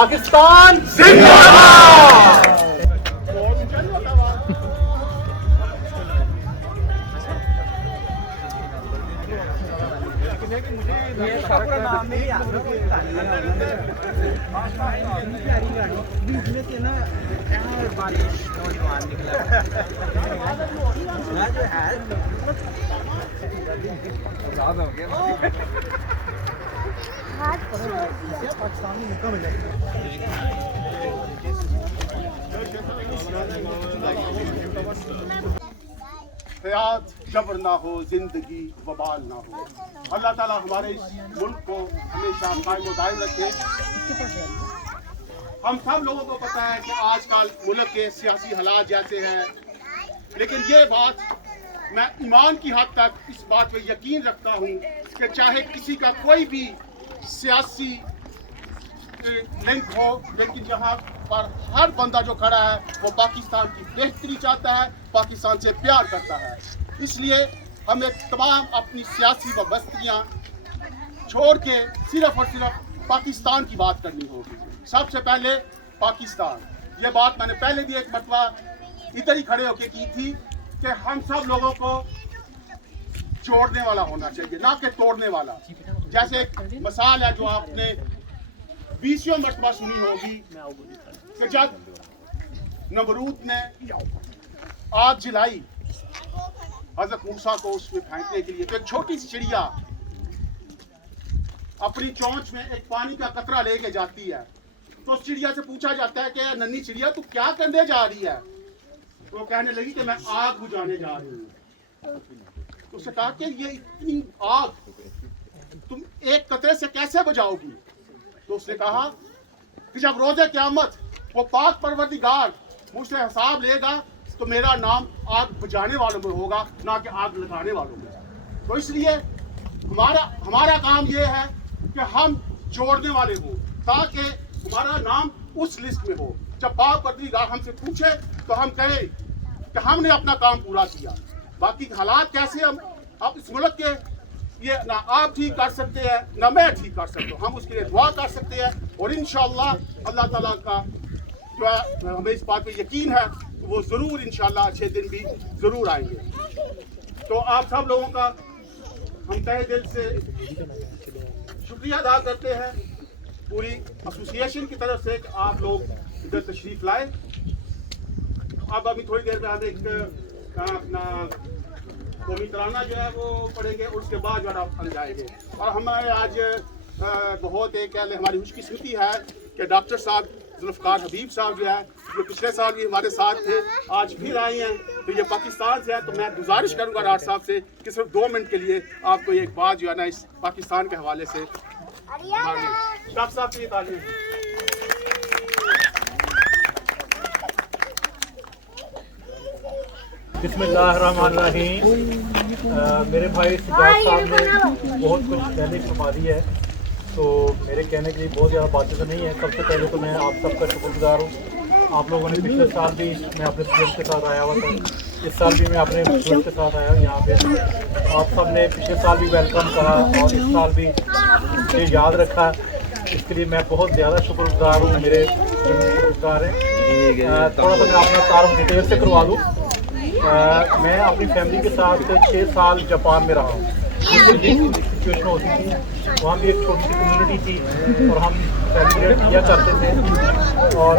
पाकिस्तान जिंदाबाद। हयात जबर ना हो, जिंदगी वबाल ना हो। अल्लाह ताला हमारे इस मुल्क को हमेशा कायम व दायम रखे। हम सब लोगों को पता है कि आजकल मुल्क के सियासी हालात जैसे हैं, लेकिन ये बात मैं ईमान की हद तक इस बात पे यकीन रखता हूँ कि चाहे किसी का कोई भी सियासी लिंक हो, लेकिन यहाँ पर हर बंदा जो खड़ा है वो पाकिस्तान की बेहतरी चाहता है, पाकिस्तान से प्यार करता है। इसलिए हमें तमाम अपनी सियासी वाबस्तगियाँ छोड़ के सिर्फ और सिर्फ पाकिस्तान की बात करनी होगी। सबसे पहले पाकिस्तान, ये बात मैंने पहले भी एक मरतबा इधर ही खड़े होके की थी कि हम सब लोगों को जोड़ने वाला होना चाहिए, ना कि तोड़ने वाला। जैसे एक मिसाल है जो आपने 20वें मरतबा सुनी होगी कि जब नमरूद ने आग जलाई हज़रत मूसा को उसमें फेंकने के लिए, तो एक छोटी सी चिड़िया अपनी चोंच में एक पानी का कतरा लेके जाती है। तो उस चिड़िया से पूछा जाता है कि नन्ही चिड़िया तू क्या करने जा रही है? तो वो कहने लगी कि मैं आग बुझाने जा रही हूँ। तो उसने कहा कि ये इतनी आग तुम एक कतरे से कैसे बुझाओगी? तो उसने कहा कि जब रोज़े क़यामत वो पाक परवरदिगार मुझसे हिसाब लेगा तो मेरा नाम आग बुझाने वालों में होगा, ना कि आग लगाने वालों में। तो इसलिए हमारा काम ये है कि हम जोड़ने वाले हों, ताकि हमारा नाम उस लिस्ट में हो। जब पाक परवरदिगार हमसे पूछे तो हम कहें कि हमने अपना काम पूरा किया। बाकी हालात कैसे हम अब इस मुल्क के ये ना आप ठीक कर सकते हैं ना मैं ठीक कर सकता हूँ, हम उसके लिए दुआ कर सकते हैं। और इंशाअल्लाह अल्लाह ताला का जो है हमें इस बात पे यकीन है वो ज़रूर इंशाअल्लाह अच्छे दिन भी ज़रूर आएंगे। तो आप सब लोगों का हम तहे दिल से शुक्रिया अदा करते हैं पूरी एसोसिएशन की तरफ से कि आप लोग इधर तशरीफ़ लाए। अब अभी थोड़ी देर में हम एक अपना कौमी तराना जो है वो पढ़ेंगे, उसके बाद जो हम जाएंगे। और हमारे आज बहुत एक हमारी खुशकिस्मती है कि डॉक्टर साहब जुल्फ़कार हबीब साहब जो है जो पिछले साल भी हमारे साथ थे, आज फिर आए हैं। तो ये पाकिस्तान से है, तो मैं गुजारिश करूँगा डॉक्टर साहब से कि सिर्फ 2 मिनट के लिए आपको एक बात जो है ना इस पाकिस्तान के हवाले से डॉक्टर साहब की तालीम। बिस्मिल्लाहिर्रहमानिर्रहीम। मेरे भाई सिद्धार्थ साहब ने बहुत कुछ पहले फरमा दी है, तो मेरे कहने के लिए बहुत ज़्यादा बातें तो नहीं है। सबसे पहले तो मैं आप सबका शुक्रगुजार हूँ। आप लोगों ने पिछले साल भी मैं अपने स्टूडेंट के साथ आया हुआ था, इस साल भी मैं अपने स्टूडेंट के साथ आया हूँ यहाँ पे। आप सब ने पिछले साल भी वेलकम करा और इस साल भी मुझे याद रखा, इसके लिए मैं बहुत ज़्यादा शुक्रगुजार हूँ। मेरे शुक्रगुजार हैं। थोड़ा सा मैं अपना तारुफ डिटेल से करवा दूँ। मैं अपनी फैमिली के साथ 6 साल जापान में रहा हूँ। सिचुएशन होती थी वहाँ भी, एक छोटी सी कम्युनिटी थी और हम सेलिब्रेट किया करते थे। और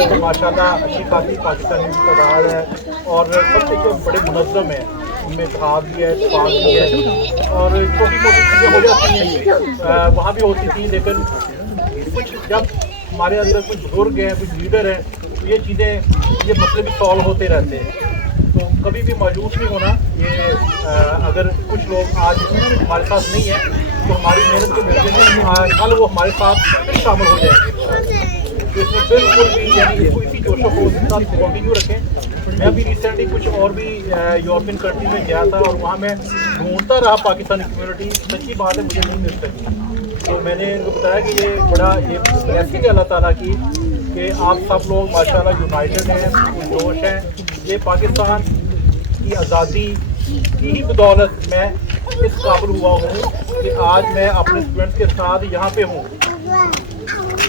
तो माशाल्लाह अच्छी खासी पाकिस्तानी तादाद है और सब कुछ बड़े मुनज़्ज़म है, उनमें इत्तेहाद भी है, इत्तेफाक भी है और छोटी मोटी चीज़ें हो जाती हैं वहाँ भी होती थी। लेकिन कुछ जब हमारे अंदर कुछ बुजुर्ग हैं, कुछ लीडर हैं, तो ये चीज़ें, ये मसले भी सॉल्व होते रहते हैं। तो कभी भी मायूस नहीं होना। ये अगर कुछ लोग आज हमारे साथ नहीं है तो हमारी मेहनत के नतीजे में कल वो हमारे साथ शामिल हो जाएंगे। तो इसमें बिल्कुल भी यानी इसको इसी जोशो को साथ कंटिन्यू रखें। मैं भी रिसेंटली कुछ और भी यूरोपियन कंट्री में गया था और वहाँ मैं ढूंढता रहा पाकिस्तानी कम्युनिटी, सच्ची बात है मुझे नहीं मिल सकी। तो मैंने इनको बताया कि ये बड़ा ये ब्लेसिंग है अल्लाह ताला की कि आप सब लोग माशाल्लाह यूनाइटेड हैं, जोश हैं। ये पाकिस्तान की आज़ादी की ही बदौलत मैं इस काबिल हुआ हूँ कि आज मैं अपने स्टूडेंट्स के साथ यहाँ पे हूँ।